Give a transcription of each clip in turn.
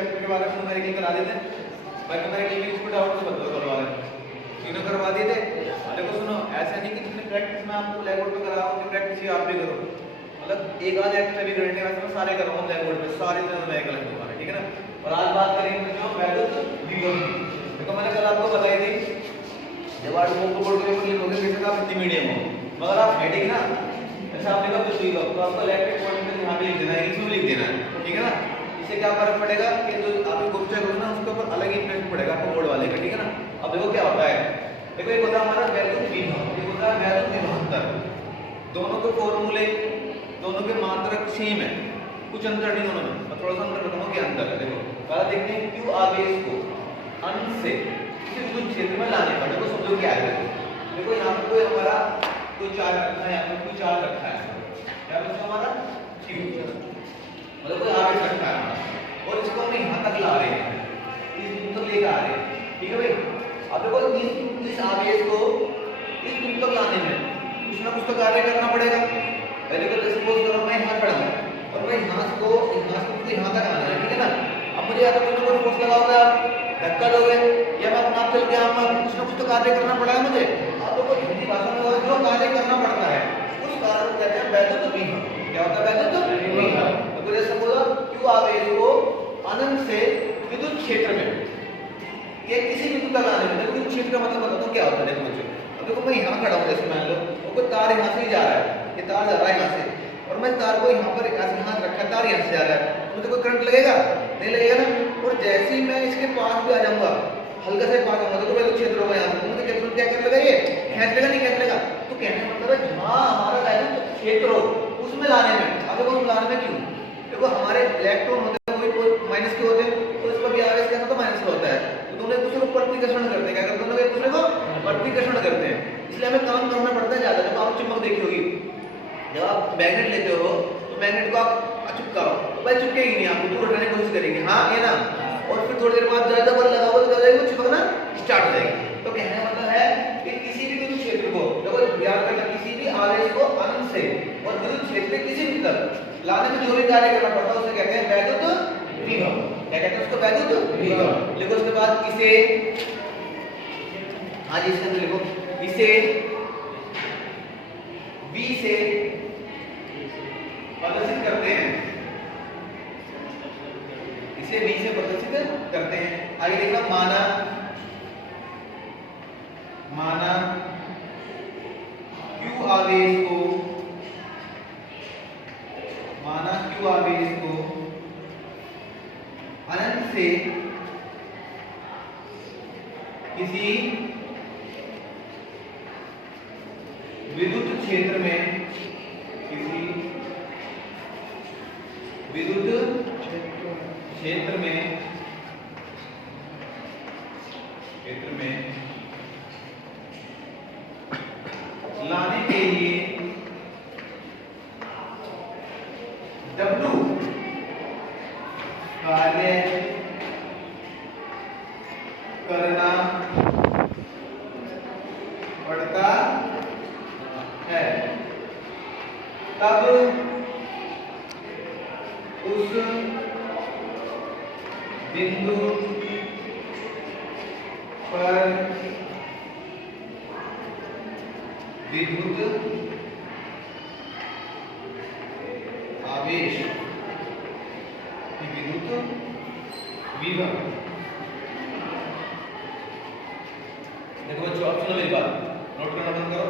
Chapter के बारे में न्यूमेरिकल करा देते हैं भाई, न्यूमेरिकल में इसको डाउट तो बताओ करवा रहे तीनों करवा दिए थे। देखो सुनो, ऐसा नहीं कि तुमने प्रैक्टिस में आपको ब्लैक बोर्ड पे करा हो कि प्रैक्टिस ही आप भी करो, मतलब एक आध एक्स्ट्रा भी करने वैसे मैं सारे करूंगा ब्लैक बोर्ड पे, सारे न्यूमेरिकल है तुम्हारे, ठीक है ना। और आज बात करेंगे जो वैल्यू v1। देखो मैंने कल आपको बताई थी, जब आप बोर्ड के ऊपर लिखोगे बेशक आप हिंदी मीडियम हो, मगर आप हेडिंग ना ऐसा आप लिखा कुछ लिखा तो आपको इलेक्ट्रिक पॉइंट में यहाँ भी लिख देना है, इंग्लिश में लिख देना है, ठीक है ना। इससे क्या फर्क पड़ेगा कि जो आप ग्रुप चेक होगा ना उसके ऊपर अलग इंप्रेशन पड़ेगा आपको बोर्ड वाले का, ठीक है ना। अब देखो क्या होता है, देखो एक होता है हमारा वैल्यू v1, एक होता है वैल्यू विभवांतर। दोनों के फॉर्मूले, दोनों के मात्रक सेम है, कुछ अंतर नहीं दोनों में, थोड़ा सा अंतर बताऊं क्या अंतर है। देखो पहला देखते हैं q आवेश को अंश से किसी विद्युत क्षेत्र में लाने पर, देखो समझो क्या है। देखो यहाँ पर कोई हमारा कोई चार्ज रखा है, यहाँ पर कोई चार्ज रखा है, क्या बचा हमारा q, मतलब कोई आवेश रखा है और इसको हम यहाँ तक ला रहे हैं, इस बिंदु तक लेकर आ रहे हैं, ठीक है भाई। अब देखो इस आवेश को इस बिंदु तक लाने में कुछ ना कुछ तो कार्य करना पड़ेगा। पहले तो सपोज करो मैं यहाँ खड़ा हूँ और मैं यहाँ को यहाँ तक आना है, ठीक है ना। अब मुझे या तो कोई ना कोई फोर्स लगाओगे, आप धक्का दोगे या मैं अपना आप चल के आऊंगा, कुछ ना कुछ तो कार्य करना पड़ा है मुझे। अब तो हिंदी भाषा में जो कार्य करना पड़ता है उस कार्य को कहते हैं वैद्युत विभव। क्या होता है वैद्युत विभव? तो जैसे बोला q आवेश को अनंत से विद्युत क्षेत्र में ये किसी बिंदु तक आने में, विद्युत क्षेत्र का मतलब बताता हूँ क्या होता है। देखो बच्चों, अब देखो मैं यहाँ खड़ा हूँ, जैसे मान लो और कोई तार यहाँ से ही जा रहा है, ये तार जा रहा है यहाँ से और मैं तार को यहाँ पर ऐसे हाथ रखा, तार यहाँ से जा रहा है, तो मुझे कोई करंट लगेगा नहीं लगेगा ना। और जैसे ही मैं इसके पास भी आ जाऊंगा, हल्का से पास आऊंगा, तो वैल्यू क्षेत्र होगा यहाँ पर, मुझे कैपिटल क्या कर लेगा, ये खींच लेगा नहीं खींच लेगा। तो कहने का मतलब है जहाँ हमारा वैल्यू क्षेत्र हो उसमें लाने में, अब देखो उस लाने में क्यों, देखो हमारे इलेक्ट्रॉन होते हैं कोई माइनस के होते हैं, तो इसका भी आवेश कैसा होता है माइनस का होता है, तो दोनों एक दूसरे को प्रतिकर्षण करते हैं। क्या करते हैं दोनों एक दूसरे को प्रतिकर्षण करते हैं, इसलिए हमें काम करना पड़ता है ज्यादा। जब आप चुंबक देखी होगी, जब आप मैग्नेट लेते हो तो मैग्नेट को आप चिपकाओ तो भाई चिपकेगी नहीं, आपको दूर हटाने की कोशिश करेंगे, हाँ ये ना, और फिर थोड़ी देर बाद ज्यादा बल लगाओगे तो ज्यादा चिपकना स्टार्ट हो जाएगी। तो कहने का मतलब है कि किसी भी विद्युत क्षेत्र को, देखो याद रखना, किसी भी आवेश को अनंत से और विद्युत क्षेत्र में किसी भी तरफ लाने में जो भी कार्य करना पड़ता है उसे कहते हैं वैद्युत विभव। क्या कहते हैं उसको? वैद्युत विभव। लिखो उसके बाद इसे, हाँ जी इसके अंदर लिखो, इसे V से प्रदर्शित करते हैं, इसे V से प्रदर्शित करते हैं। आगे देखना, माना q आवेश को, माना q आवेश को अनंत से किसी विद्युत क्षेत्र में, किसी विद्युत क्षेत्र में लाने के लिए W कार्य करना पड़ता है, तब उस बिंदु पर विद्युत आवेश, विद्युत विभव। देखो बच्चों आप सुनो मेरी बात, नोट करना बंद करो।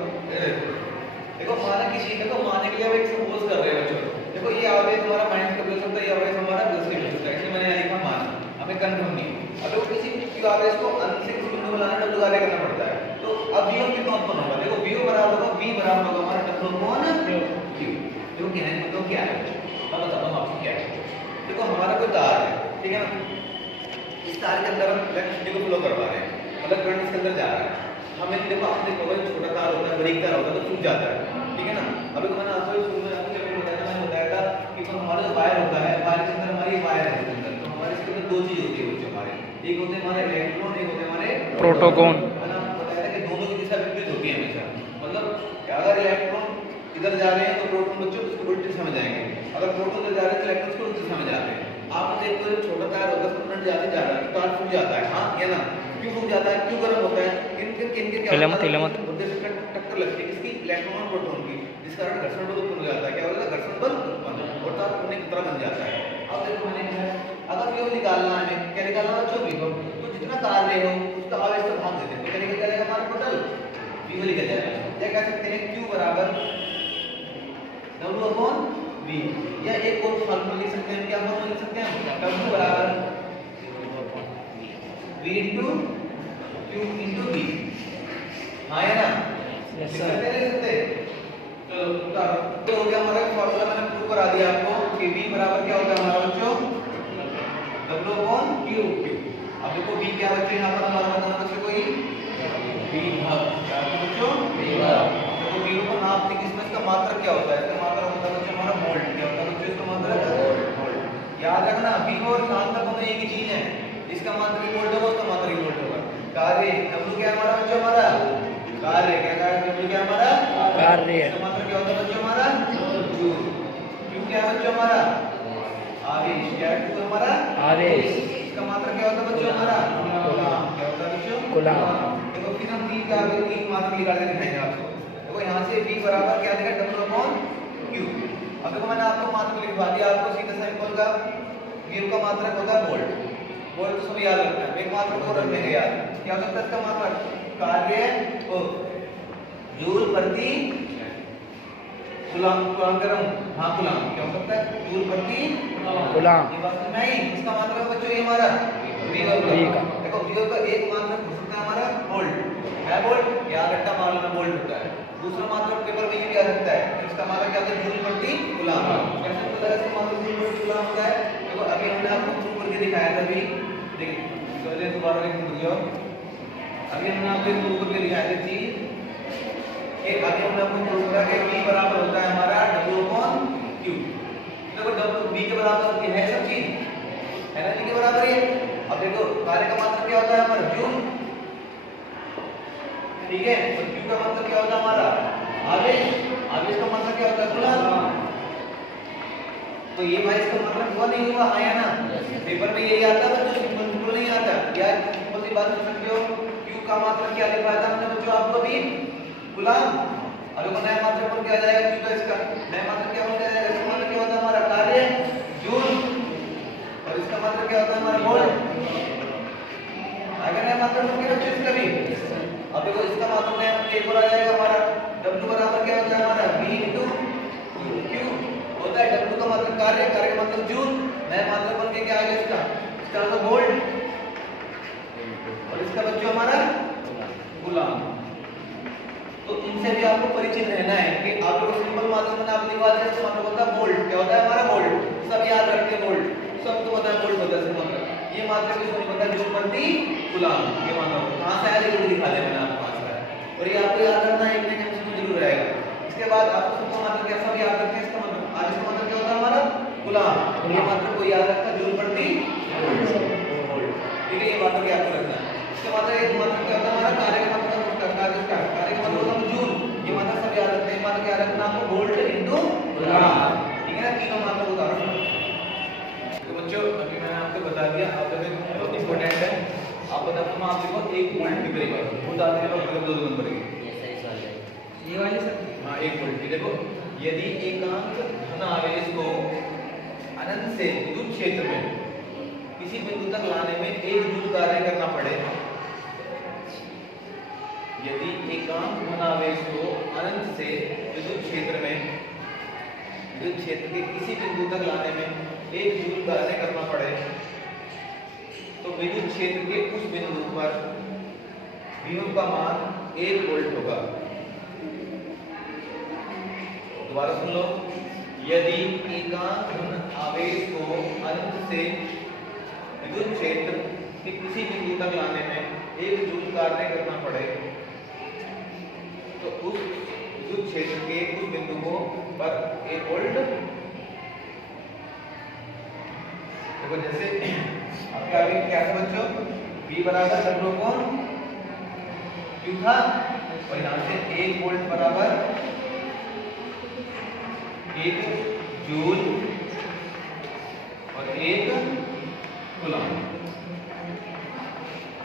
देखो माना किसी का, तो मानने के लिए हम एक सपोज कर रहे हैं बच्चों। देखो ये आवेश हमारा माइनस का भी हो सकता है, ये आवेश हमारा प्लस का भी हो सकता है, इसलिए मैंने यहाँ लिखा माना, हमें कंफर्म नहीं। अब देखो किसी आवेश को अंत से किसी बिंदु में लाने में W कार्य करना पड़ता है, तो अब V कितना उत्पन्न होगा, देखो V बराबर होगा, V बराबर होगा हमारा W अपॉन Q। देखो क्या है, तो क्या है मैं बताता हूँ आपको क्या है। देखो हमारा कोई तार है, ठीक है ना, इस तार के अंदर हम इलेक्ट्रिसिटी को फ्लो करवा रहे हैं, मतलब करंट इसके अंदर जा रहा है। हमें देखो आपने देखो छोटा तार होता है, बारीक तार होता है, तो टूट जाता है, ठीक है ना। अभी मैंने आपको शुरू में आपको जब बताया था कि हमारा जो वायर होता है, वायर के अंदर हमारी वायर है इसके अंदर, तो हमारे इसके अंदर दो चीज होती है बच्चों हमारे, एक होते हैं हमारे इलेक्ट्रॉन, एक होते हैं हमारे प्रोटोकॉन, है ना। बताया था कि दोनों की दिशा विपरीत होती है हमेशा, मतलब अगर इलेक्ट्रॉन इधर जा रहे हैं तो प्रोटॉन बच्चों उसको उल्टी दिशा में जाएंगे, अगर प्रोटॉन इधर जा रहे हैं तो इलेक्ट्रॉन उसको उल्टी दिशा में जाते हैं। आप देखो छोटा तार होता है 10 मिनट जाते जा रहा है तो तार फूट जाता है, हाँ या ना? क्यों फूट जाता है, क्यों गर्म होता है? किन के क्या होता है, टक्कर लगती है किसकी, इलेक्ट्रॉन और प्रोटॉन की, जिस कारण घर्षण बल उत्पन्न हो जाता है। क्या होता है, घर्षण बल उत्पन्न, और तार फूटने की तरह बन जाता है। अब देखो मैंने कहा अगर विभव निकालना है, क्या निकालना है बच्चों, विभव, तो जितना कार्य हो उसका आवेश का भाग देते हैं, तो क्या निकल जाएगा हमारा टोटल, विभव निकल जाएगा। या कह सकते हैं Q बराबर W/V, या एक और फॉर्मूला लिख सकते हैं, क्या फॉर्मूला लिख सकते हैं, W बराबर V into Q into V, हाँ या ना? लिख सकते हैं। चलो तो हो गया हमारा फॉर्मूला, मैंने प्रूव करा दिया आपको कि V बराबर क्या होता है हमारा बच्चों, W/Q। अब देखो V क्या बच्चों, यहाँ पर हमारा बताना बच्चों कोई V भाग, क्या बच्चों, V भाग। देखो V को नापते किसमें, इसका मात्रक क्या होता है, इसका मात्रक होता है बच्चों हमारा वोल्ट। क्या होता है बच्चों इसका मात्रक, वोल्ट। याद रखना V और मात्रक दोनों एक ही चीज है, इसका मात्रक वोल्ट होगा, उसका मात्रक वोल्ट होगा। कार्य W क्या हमारा बच्चों, हमारा कार्य, क्या कार्य W क्या हमारा कार्य, इसका मात्रक क्या होता है बच्चों हमारा जूल। Q क्या है बच्चों हमारा आवेश, क्या है हमारा आवेश, इसका मात्रक क्या होता है बच्चों हमारा कूलाम, क्या होता है बच्चों कूलाम। देखो फिर हम V का आगे तीन मात्रक निकाल के दिखाएंगे आपको। देखो यहाँ से V बराबर क्या देगा, W/Q। अब देखो मैंने आपको मात्रक लिखवा दिया, आपको सीधा सिंपल का V का मात्रक होता है वोल्ट, वोल्ट तो सब याद रखना है। एक मात्रक और रखेंगे यार, क्या होता है इसका मात्रक, कार्य जूल प्रति कूलाम, कूलाम, हाँ कूलाम, क्या हो सकता है जूल प्रति कूलाम, ये बात नहीं, इसका मात्रक बच्चों ये हमारा V का। देखो V का एक मात्रक हो सकता है हमारा वोल्ट, है वोल्ट, याद रखना मान लेना वोल्ट होता है। दूसरा मात्रक पेपर में ये याद रखता है, इसका मात्रक क्या होता है जूल प्रति कूलाम। कैसे पता है इसका मात्रक जूल प्रति कूलाम होता है, देखो अभी हमने आपको प्रूव करके दिखाया था। अभी देखिए पहले दोबारा लिख दो, अभी हमने आपको प्रूव करके दिखाया था चीज एक, आगे हमने आपको प्रूव करा कि V बराबर होता है हमारा W/Q। देखो W V के बराबर ये है सब चीज, है ना, V के बराबर है। अब देखो कार्य का मात्रक क्या होता है हमारा जूल, ठीक है, और Q का मात्रक क्या होता है हमारा आवेश, आवेश का मात्रक क्या होता है कूलाम। तो ये भाई इसका मात्रक हुआ नहीं हुआ, हाँ या ना? पेपर में यही आता है बच्चों, सिंपल नहीं आता यार, सिंपल सी बात कर सकते हो। Q का मात्रक क्या लिखा था हमने बच्चों आपको अभी, कूलाम। अब देखो नया मात्रक पर क्या आ जाएगा, Q का इसका नया मात्रक क्या हो जाएगा, इसका मात्रक क्या होता है हमारा कार्य जूल, और इसका मात्रक क्या होता है हमारा वोल्ट। अगर नया मात्रक पर क्या बच्चों इसका भी, अब देखो इसका मात्रक नया एक और आ जाएगा हमारा W बराबर क्या होता है हमारा V into Q होता है। W का मात्रक कार्य, कार्य का मात्रक जूल, नया मात्रक बन के क्या आ गया इसका तो वोल्ट, और इसका बच्चों हमारा कूलाम। तो इनसे भी आपको परिचित रहना है कि आप लोग सिंपल मात्रक मैंने आपको दिखा दिया, इसका मात्रक होता है वोल्ट, क्या होता है हमारा वोल्ट, सब याद रखते हैं वोल्ट, सबको पता है वोल्ट होता है इसका मात्रक। ये मात्रक किसको नहीं पता, जूल प्रति कूलाम, ये मात्रक कहां से आया ये दिखा दे मैंने आपको आंसर है, और ये आपको याद रखना है, एक ना एक में जरूर रहेगा। इसके बाद आपको सबको मात्रक कैसा भी याद रखते हैं, इसका मात्रक आज इसका मात्रक क्या होता है हमारा कूलाम, ये मात्रक को याद रखना जूल प्रति वोल्ट, ठीक है, ये मात्रक याद रखना है। इसके बाद एक मात्रक क्या होता है हमारा कार्य का मात्रक, कार्य का मात्रक होता है जूल, ये मात्रक सब याद रखते हैं। मात्रक याद रखना आपको वोल्ट इनटू कूलाम, ठीक है ना, तीनों मात्रक उदाहरण। तो बच्चों अभी मैंने आपको बता दिया, आप देखो इंपॉर्टेंट है, आप बता दो आप देखो 1 वोल्ट की परिभाषा खुद आते हैं लोग 2 नंबर की, ये वाली सर, हां 1 वोल्ट की। देखो यदि एकांक धन आवेश को अनंत से विद्युत क्षेत्र में किसी बिंदु तक लाने में 1 जूल कार्य करना पड़े, यदि एकांक धन आवेश को अनंत से विद्युत क्षेत्र में, विद्युत क्षेत्र के किसी बिंदु तक लाने में 1 जूल कार्य करना पड़े, तो विद्युत क्षेत्र के उस बिंदु पर विभव का मान 1 वोल्ट होगा। दोबारा सुन लो, यदि एकांक धन आवेश को अनंत से विद्युत क्षेत्र के किसी बिंदु तक लाने में 1 जूल कार्य करना पड़े, तो उस विद्युत क्षेत्र के उस बिंदु को पर 1 वोल्ट। देखो जैसे आपके आगे क्या था बच्चों, V बराबर W/Q था, और यहाँ से 1 वोल्ट बराबर 1 जूल, और 1 कूलम।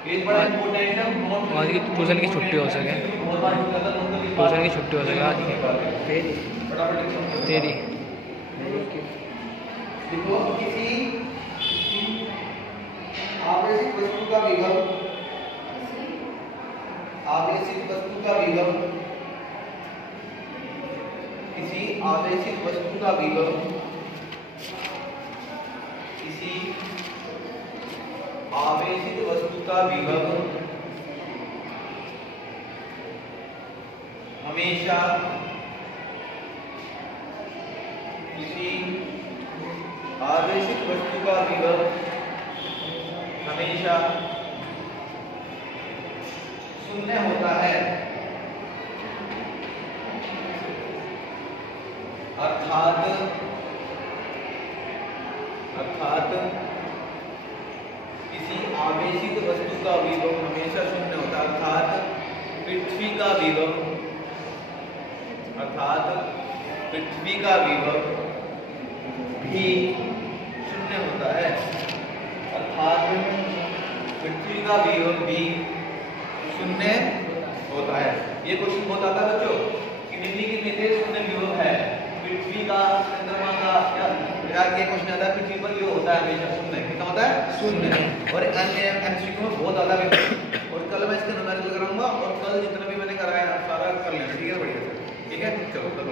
एक बड़ा इंपॉर्टेंट नोट आज की ट्यूशन की छुट्टी हो सके, बहुत बार हो जाता है ट्यूशन की छुट्टी हो सके आज की फटाफट तेरी। देखो किसी आवेशित वस्तु का विभव, आवेशित वस्तु का विभव, किसी आवेशित वस्तु का विभव, किसी आवेशित वस्तु का विभव हमेशा, किसी आवेशित वस्तु का विभव हमेशा शून्य होता है, अर्थात किसी आवेशित वस्तु का विभव हमेशा शून्य होता है, अर्थात पृथ्वी का विभव, अर्थात पृथ्वी का विभव भी शून्य होता है, अर्थात पृथ्वी का विभव भी शून्य होता है। ये क्वेश्चन बहुत आता है बच्चों कि निम्नलिखित में से शून्य विभव है, पृथ्वी का, चंद्रमा का, या ये क्वेश्चन आता है पृथ्वी पर जो होता है हमेशा शून्य, कितना होता है शून्य। और एमसीक्यू में बहुत ज्यादा और कल मैं इसके न्यूमेरिकल कराऊंगा और कल जितना भी मैंने कराया सारा कर लेना, ठीक है, बढ़िया, ठीक है, चलो कल